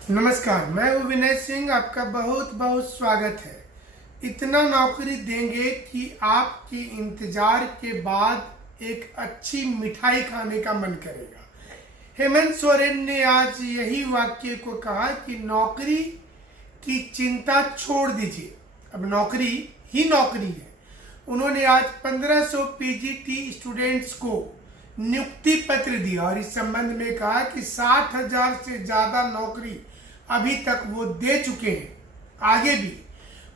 नमस्कार, मैं हूँ विनय सिंह। आपका बहुत बहुत स्वागत है। इतना नौकरी देंगे कि आपके इंतजार के बाद एक अच्छी मिठाई खाने का मन करेगा। हेमंत सोरेन ने आज यही वाक्य को कहा कि नौकरी की चिंता छोड़ दीजिए, अब नौकरी ही नौकरी है। उन्होंने आज 1500 पीजीटी स्टूडेंट्स को नियुक्ति पत्र दिया और इस संबंध में कहा कि 60,000 से ज्यादा नौकरी अभी तक वो दे चुके हैं, आगे भी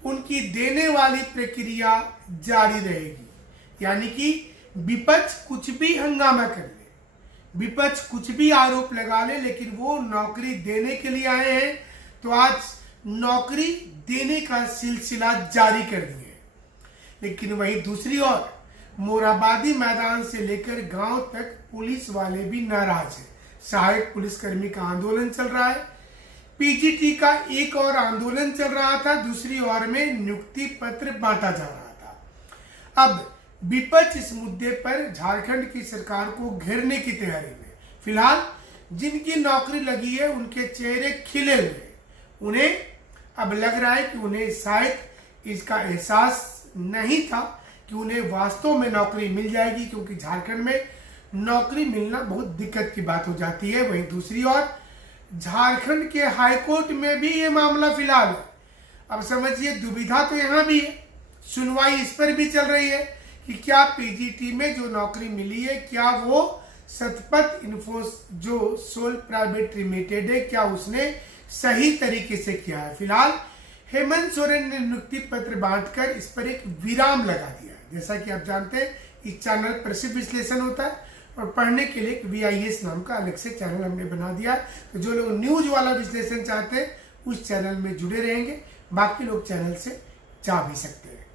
उनकी देने वाली प्रक्रिया जारी रहेगी। यानी कि विपक्ष कुछ भी हंगामा कर ले, विपक्ष कुछ भी आरोप लगा ले, लेकिन वो नौकरी देने के लिए आए हैं तो आज नौकरी देने का सिलसिला जारी कर दिए। लेकिन वहीं दूसरी ओर मोराबादी मैदान से लेकर गांव तक पुलिस वाले भी नाराज हैं। सहायक पुलिसकर्मी का आंदोलन चल रहा है, पीजीटी का एक और आंदोलन चल रहा था, दूसरी ओर में नियुक्ति पत्र बांटा जा रहा था। अब विपक्ष इस मुद्दे पर झारखंड की सरकार को घेरने की तैयारी में। फिलहाल जिनकी नौकरी लगी है उनके चेहरे खिले हुए हैं। उन्हें अब लग रहा है कि उन्हें शायद इसका एहसास नहीं था कि उन्हें वास्तव में नौकरी मिल जाएगी, क्योंकि झारखंड में नौकरी मिलना बहुत दिक्कत की बात हो जाती है। वहीं दूसरी ओर झारखंड के हाईकोर्ट में भी ये मामला फिलहाल है। अब समझिए दुविधा तो यहाँ भी है, सुनवाई इस पर भी चल रही है कि क्या पीजीटी में जो नौकरी मिली है क्या वो सतपथ इन्फोस जो सोल प्राइवेट लिमिटेड है क्या उसने सही तरीके से किया है। फिलहाल हेमंत सोरेन ने नियुक्ति पत्र बांटकर इस पर एक विराम लगा दिया है। जैसा कि आप जानते हैं इस चैनल पर सिर्फ विश्लेषण होता है और पढ़ने के लिए VIS नाम का अलग से चैनल हमने बना दिया। तो जो लोग न्यूज वाला विश्लेषण चाहते हैं उस चैनल में जुड़े रहेंगे, बाकी लोग चैनल से जा भी सकते हैं।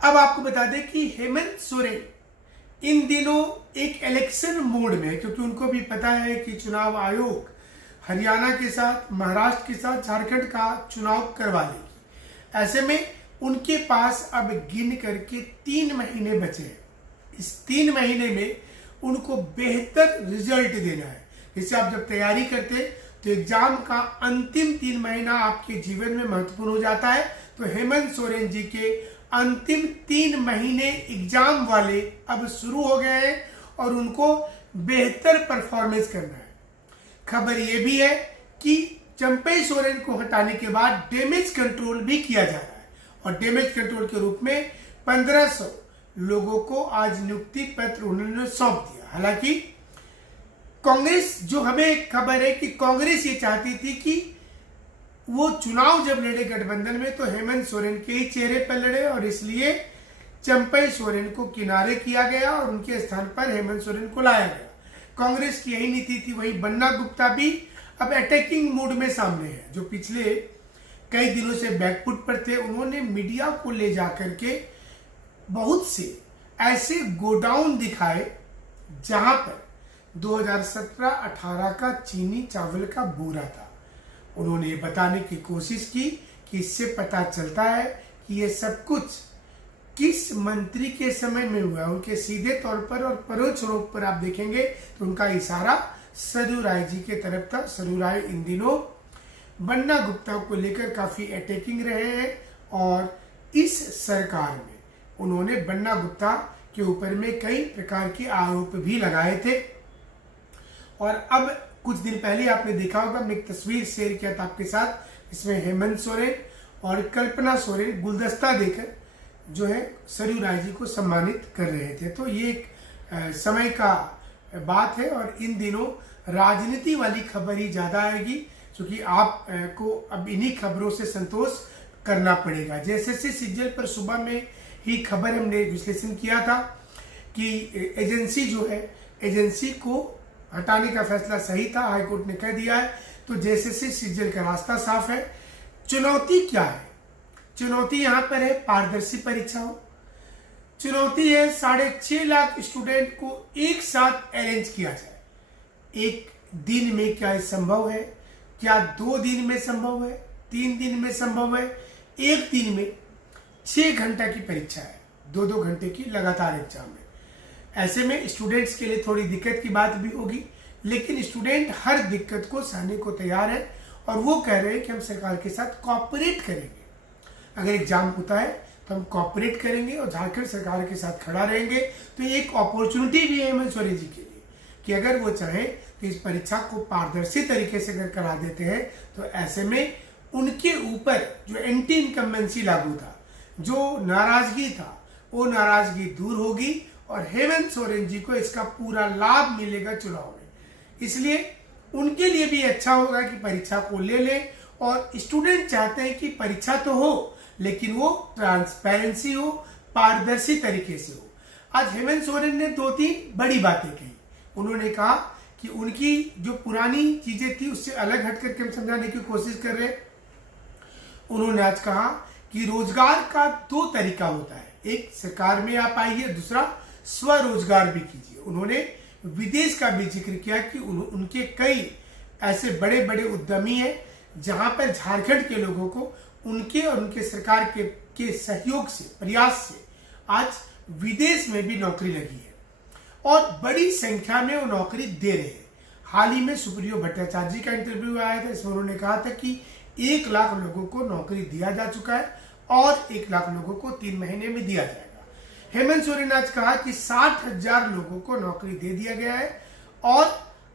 अब आपको बता दें कि हेमंत सोरेन इन दिनों एक इलेक्शन मोड में है, क्योंकि उनको भी पता है कि चुनाव आयोग हरियाणा के साथ, महाराष्ट्र के साथ झारखंड का चुनाव करवा लेगी। ऐसे में उनके पास अब गिन करके 3 महीने बचे हैं। इस 3 महीने में उनको बेहतर रिजल्ट देना है। जैसे आप जब तैयारी करते तो एग्जाम का अंतिम 3 महीना आपके जीवन में महत्वपूर्ण हो जाता है। तो हेमंत सोरेन जी के अंतिम 3 महीने एग्जाम वाले अब शुरू हो गए हैं और उनको बेहतर परफॉर्मेंस करना है। खबर यह भी है कि चंपई सोरेन को हटाने के बाद डैमेज कंट्रोल भी किया जा रहा है और डैमेज कंट्रोल के रूप में 1500 लोगों को आज नियुक्ति पत्र उन्होंने सौंप दिया। हालांकि कांग्रेस, जो हमें खबर है कि कांग्रेस ये चाहती थी कि वो चुनाव जब लड़े गठबंधन में तो हेमंत सोरेन के ही चेहरे पर लड़े और इसलिए चंपई सोरेन को किनारे किया गया और उनके स्थान पर हेमंत सोरेन को लाया गया। कांग्रेस की यही नीति थी। वही बन्ना गुप्ता भी अब अटैकिंग मूड में सामने है, जो पिछले कई दिनों से बैकफुट पर थे। उन्होंने मीडिया को ले जाकर के बहुत से ऐसे गोडाउन दिखाए जहां पर 2017-18 का चीनी चावल का बोरा था। उन्होंने ये बताने की कोशिश की कि इससे पता चलता है कि ये सब कुछ किस मंत्री के समय में हुआ। उनके सीधे तौर पर और परोक्ष रूप पर आप देखेंगे तो उनका इशारा सरयू राय जी के तरफ था। सरयू राय इन दिनों बन्ना गुप्ता को लेकर काफी अटैकिंग रहे हैं और इस सरकार में उन्होंने बन्ना गुप्ता के ऊपर में कई प्रकार के आरोप भी लगाए थे। और अब कुछ दिन पहले आपने देखा होगा, मैं एक तस्वीर शेयर किया था आपके साथ, इसमें हेमंत सोरेन और कल्पना सोरेन गुलदस्ता देकर जो है सरयू राय जी को सम्मानित कर रहे थे। तो ये एक समय का बात है और इन दिनों राजनीति वाली खबर ही ज्यादा आएगी, क्योंकि आप को अब इन्हीं खबरों से संतोष करना पड़ेगा। जैसे सिज्जल पर सुबह में ही खबर हमने विश्लेषण किया था कि एजेंसी जो है, एजेंसी को हटाने का फैसला सही था, हाईकोर्ट ने कह दिया है। तो जैसे सिज्जल का रास्ता साफ है। चुनौती क्या है? चुनौती यहाँ पर है पारदर्शी परीक्षाओं। चुनौती है 6.5 लाख स्टूडेंट को एक साथ अरेंज किया जाए। एक दिन में क्या संभव है? क्या 2 दिन में संभव है? 3 दिन में संभव है? एक दिन में 6 घंटा की परीक्षा है, 2-2 घंटे की लगातार एग्जाम है। ऐसे में स्टूडेंट्स के लिए थोड़ी दिक्कत की बात भी होगी। लेकिन स्टूडेंट हर दिक्कत को सहने को तैयार है और वो कह रहे हैं कि हम सरकार के साथ कॉपरेट करेंगे। अगर एग्जाम होता है तो हम कॉपरेट करेंगे और झारखंड सरकार के साथ खड़ा रहेंगे। तो ये एक अपॉर्चुनिटी भी है हेमंत सोरेन जी के लिए कि अगर वो चाहें तो इस परीक्षा को पारदर्शी तरीके से अगर करा देते हैं तो ऐसे में उनके ऊपर जो एंटी इनकम्बेंसी लागू था, जो नाराजगी था, वो नाराजगी दूर होगी और हेमंत सोरेन जी को इसका पूरा लाभ मिलेगा चुनाव में। इसलिए उनके लिए भी अच्छा होगा कि परीक्षा को ले ले। और स्टूडेंट चाहते हैं कि परीक्षा तो हो लेकिन वो ट्रांसपेरेंसी हो, पारदर्शी तरीके से हो। आज हेमंत सोरेन ने 2-3 बड़ी बातें कही। उन्होंने कहा कि उनकी जो पुरानी चीजें थी उससे अलग हट करके हम समझाने की कोशिश कर रहे हैं। उन्होंने आज कहा कि रोजगार का 2 तरीका होता है, एक सरकार में आप आइए, दूसरा स्वरोजगार भी कीजिए। उन्होंने विदेश का भी जिक्र किया कि उनके कई ऐसे बड़े बड़े उद्यमी हैं जहां पर झारखंड के लोगों को उनके और उनके सरकार के सहयोग से, प्रयास से आज विदेश में भी नौकरी लगी है और बड़ी संख्या में वो नौकरी दे रहे हैं। हाल ही में सुप्रियो भट्टाचार्य जी का इंटरव्यू आया था, इसमें उन्होंने कहा था कि 1 लाख लोगों को नौकरी दिया जा चुका है और 1 लाख लोगों को 3 महीने में दिया जाएगा। हेमंत सोरेन ने आज कहा कि 60,000 लोगों को नौकरी दे दिया गया है और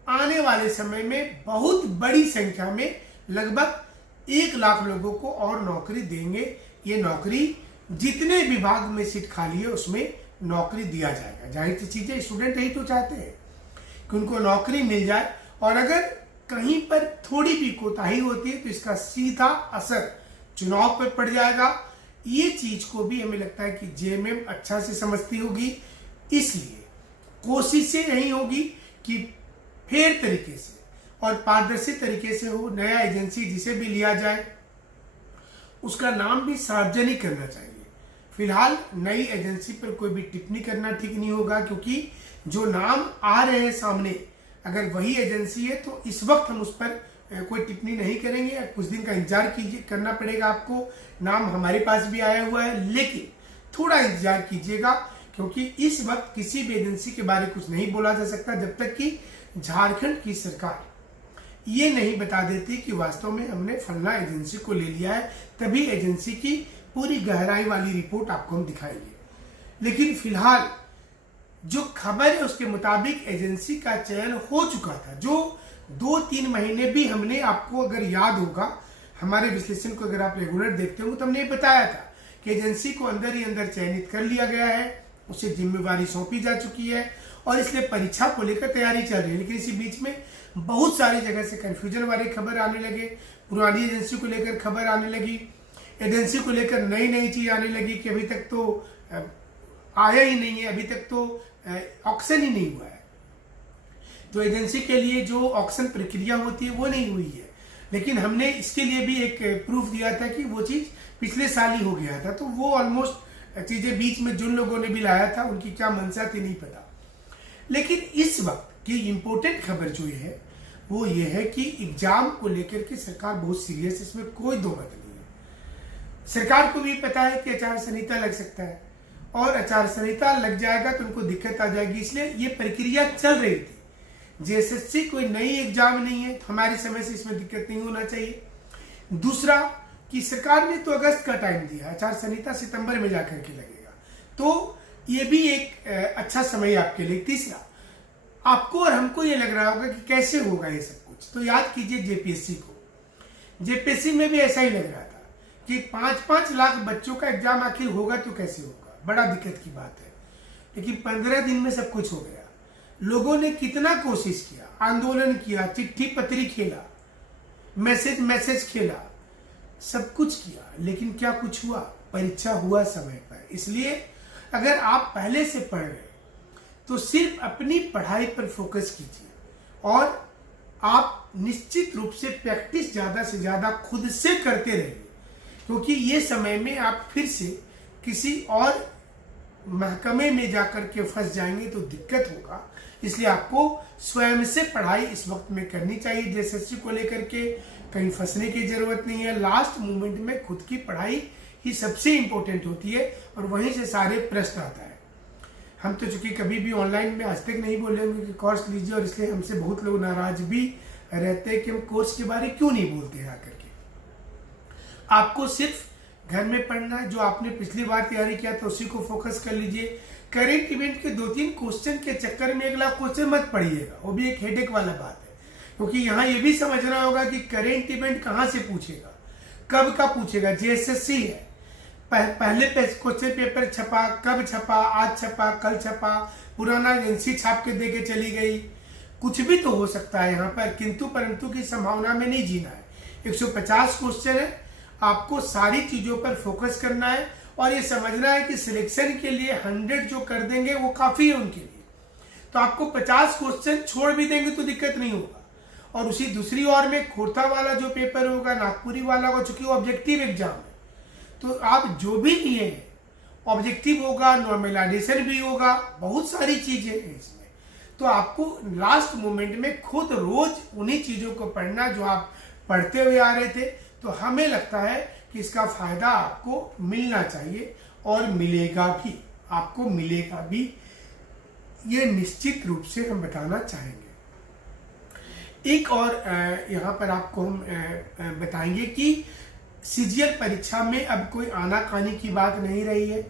आने वाले समय में बहुत बड़ी संख्या में लगभग 1 लाख लोगों को और नौकरी देंगे। ये नौकरी जितने विभाग में सीट खाली है उसमें नौकरी दिया जाएगा। जाहिर सी चीजें स्टूडेंट यही तो चाहते हैं कि उनको नौकरी मिल जाए और अगर कहीं पर थोड़ी भी कोताही होती है तो इसका सीधा असर चुनाव पर पड़ जाएगा। ये चीज को भी हमें लगता है कि जेएमएम अच्छा से समझती होगी, इसलिए कोशिशें यही होगी कि फेयर तरीके से और पारदर्शी तरीके से हो। नया एजेंसी जिसे भी लिया जाए उसका नाम भी सार्वजनिक करना चाहिए। फिलहाल नई एजेंसी पर कोई भी टिप्पणी करना ठीक नहीं होगा क्योंकि जो नाम आ रहे हैं सामने अगर वही एजेंसी है तो इस वक्त हम उस पर कोई टिप्पणी नहीं करेंगे। कुछ दिन का इंतजार कीजिए, करना पड़ेगा आपको। नाम हमारे पास भी आया हुआ है लेकिन थोड़ा इंतजार कीजिएगा क्योंकि इस वक्त किसी भी एजेंसी के बारे में कुछ नहीं बोला जा सकता जब तक कि झारखंड की सरकार ये नहीं बता देती कि वास्तव में हमने फलना एजेंसी को ले लिया है। तभी एजेंसी की पूरी गहराई वाली रिपोर्ट आपको हम दिखाएंगे। लेकिन फिलहाल जो खबर है उसके मुताबिक एजेंसी का चयन हो चुका था। जो 2-3 महीने भी हमने आपको अगर याद होगा, हमारे विश्लेषण को अगर आप रेगुलर देखते हो तो हमने बताया था कि एजेंसी को अंदर ही अंदर चयनित कर लिया गया है, उसे जिम्मेवारी सौंपी जा चुकी है और इसलिए परीक्षा को लेकर तैयारी चल रही है। लेकिन इसी बीच में बहुत सारी जगह से कंफ्यूजन वाली खबर आने लगे, पुरानी एजेंसी को लेकर खबर आने लगी, एजेंसी को लेकर नई नई चीज आने लगी कि अभी तक तो आया ही नहीं है, अभी तक तो ऑक्शन ही नहीं हुआ है। तो एजेंसी के लिए जो ऑक्शन प्रक्रिया होती है वो नहीं हुई है। लेकिन हमने इसके लिए भी एक प्रूफ दिया था कि वो चीज पिछले साल ही हो गया था। तो वो ऑलमोस्ट चीजें बीच में जिन लोगों ने भी लाया था उनकी क्या मंशा थी नहीं पता। लेकिन इस वक्त की इम्पोर्टेंट खबर जो है वो ये है कि एग्जाम को लेकर के सरकार बहुत सीरियस, इसमें कोई दो मत नहीं है। सरकार को भी पता है कि आचार संहिता लग सकता है और आचार संहिता लग जाएगा तो उनको दिक्कत आ जाएगी, इसलिए ये प्रक्रिया चल रही थी। जेएसएससी कोई नई एग्जाम नहीं है, हमारे समय से इसमें दिक्कत नहीं होना चाहिए। दूसरा कि सरकार ने तो अगस्त का टाइम दिया, आचार संहिता सितंबर में जाकर के लगेगा, तो ये भी एक अच्छा समय आपके लिए। तीसरा, आपको और हमको ये लग रहा होगा कि कैसे होगा ये सब कुछ, तो याद कीजिए जेपीएससी को। जेपीएससी में भी ऐसा ही लग रहा था कि 5-5 लाख बच्चों का एग्जाम आखिर होगा तो कैसे होगा, बड़ा दिक्कत की बात है। लेकिन 15 दिन में सब कुछ हो गया। लोगों ने कितना कोशिश किया, आंदोलन किया, चिट्ठी पत्री खेला, मैसेज खेला, सब कुछ किया, लेकिन क्या कुछ हुआ? परीक्षा हुआ समय पर। इसलिए अगर आप पहले से पढ़ रहे तो सिर्फ अपनी पढ़ाई पर फोकस कीजिए और आप निश्चित रूप से प्रैक्टिस ज्यादा से ज्यादा खुद से करते रहिए, क्योंकि ये समय में आप फिर से किसी और महकमे में जाकर के फंस जाएंगे तो दिक्कत होगा। इसलिए आपको स्वयं से पढ़ाई इस वक्त में करनी चाहिए। जेएसएससी को लेकर के कहीं फंसने की जरूरत नहीं है। लास्ट मोमेंट में खुद की पढ़ाई ही सबसे इंपॉर्टेंट होती है और वहीं से सारे प्रश्न आता है। हम तो चूंकि कभी भी ऑनलाइन में आज तक नहीं बोले होंगे कि कोर्स लीजिए, और इसलिए हमसे बहुत लोग नाराज भी रहते हैं कि हम कोर्स के बारे में क्यों नहीं बोलते हैं आकर के। आपको सिर्फ घर में पढ़ना है, जो आपने पिछली बार तैयारी किया था उसी को फोकस कर लीजिए। करेंट इवेंट के 2-3 क्वेश्चन के चक्कर में 1 लाख क्वेश्चन मत पढ़िएगा, वो भी एक हेडेक वाला बात है, क्योंकि यहाँ ये भी समझना होगा कि करेंट इवेंट कहाँ से पूछेगा, कब का पूछेगा। जेएसएससी है, पहले क्वेश्चन पेपर छपा, कब छपा, आज छपा, कल छपा, पुराना एजेंसी छाप के दे के चली गई, कुछ भी तो हो सकता है यहाँ पर, किंतु परंतु की संभावना में नहीं जीना है। 150 क्वेश्चन है, आपको सारी चीजों पर फोकस करना है और ये समझना है कि सिलेक्शन के लिए 100 जो कर देंगे वो काफी है उनके लिए। तो आपको 50 क्वेश्चन छोड़ भी देंगे तो दिक्कत नहीं होगा। और उसी दूसरी ओर में खोरथा वाला जो पेपर होगा, नागपुरी वाला होगा, चूंकि वो ऑब्जेक्टिव एग्जाम है, तो आप जो भी लिए हैं, ऑब्जेक्टिव होगा, नॉर्मलाइजेशन भी होगा, बहुत सारी चीजें हैं इसमें। तो आपको लास्ट मोमेंट में खुद रोज उन्हीं चीजों को पढ़ना जो आप पढ़ते हुए आ रहे थे। तो हमें लगता है कि इसका फायदा आपको मिलना चाहिए और मिलेगा भी, आपको मिलेगा भी, ये निश्चित रूप से हम बताना चाहेंगे। एक और यहाँ पर आपको हम बताएंगे कि सीजीएल परीक्षा में अब कोई आनाकानी की बात नहीं रही है।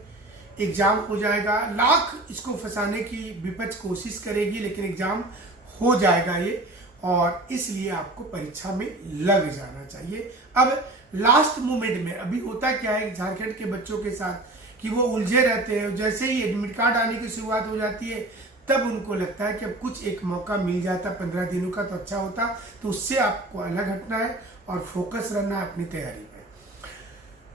एग्जाम हो जाएगा, लाख इसको फंसाने की विपक्ष कोशिश करेगी, लेकिन एग्जाम हो जाएगा ये, और इसलिए आपको परीक्षा में लग जाना चाहिए। अब लास्ट मोमेंट में अभी होता क्या है झारखंड के बच्चों के साथ कि वो उलझे रहते हैं, जैसे ही एडमिट कार्ड आने की शुरुआत हो जाती है तब उनको लगता है कि अब कुछ एक मौका मिल जाता 15 दिनों का तो अच्छा होता। तो उससे आपको अलग हटना है और फोकस रहना है अपनी तैयारी में।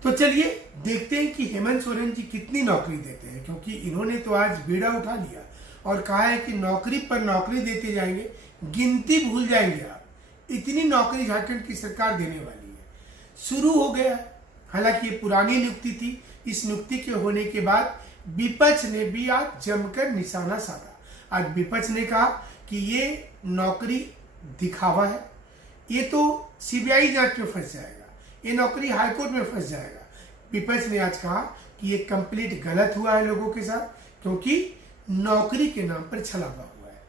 तो चलिए देखते हैं कि हेमंत सोरेन जी कितनी नौकरी देते हैं, क्योंकि इन्होंने तो आज बेड़ा उठा लिया और कहा है कि नौकरी पर नौकरी देते जाएंगे, गिनती भूल जाएंगे आप, इतनी नौकरी झारखंड की सरकार देने वाली है। शुरू हो गया, हालांकि ये पुरानी नियुक्ति थी। इस नियुक्ति के होने के बाद विपक्ष ने भी आज जमकर निशाना साधा। आज विपक्ष ने कहा कि ये नौकरी दिखावा है, ये तो सीबीआई जांच में फंस जाएगा, ये नौकरी हाईकोर्ट में फंस जाएगा। विपक्ष ने आज कहा कि ये कंप्लीट गलत हुआ है लोगों के साथ, क्योंकि नौकरी के नाम पर छलावा हुआ है।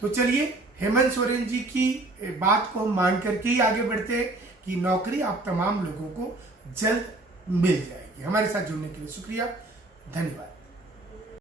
तो चलिए हेमंत सोरेन जी की बात को हम मान करके ही आगे बढ़ते हैं कि नौकरी आप तमाम लोगों को जल्द मिल जाएगी। हमारे साथ जुड़ने के लिए शुक्रिया, धन्यवाद।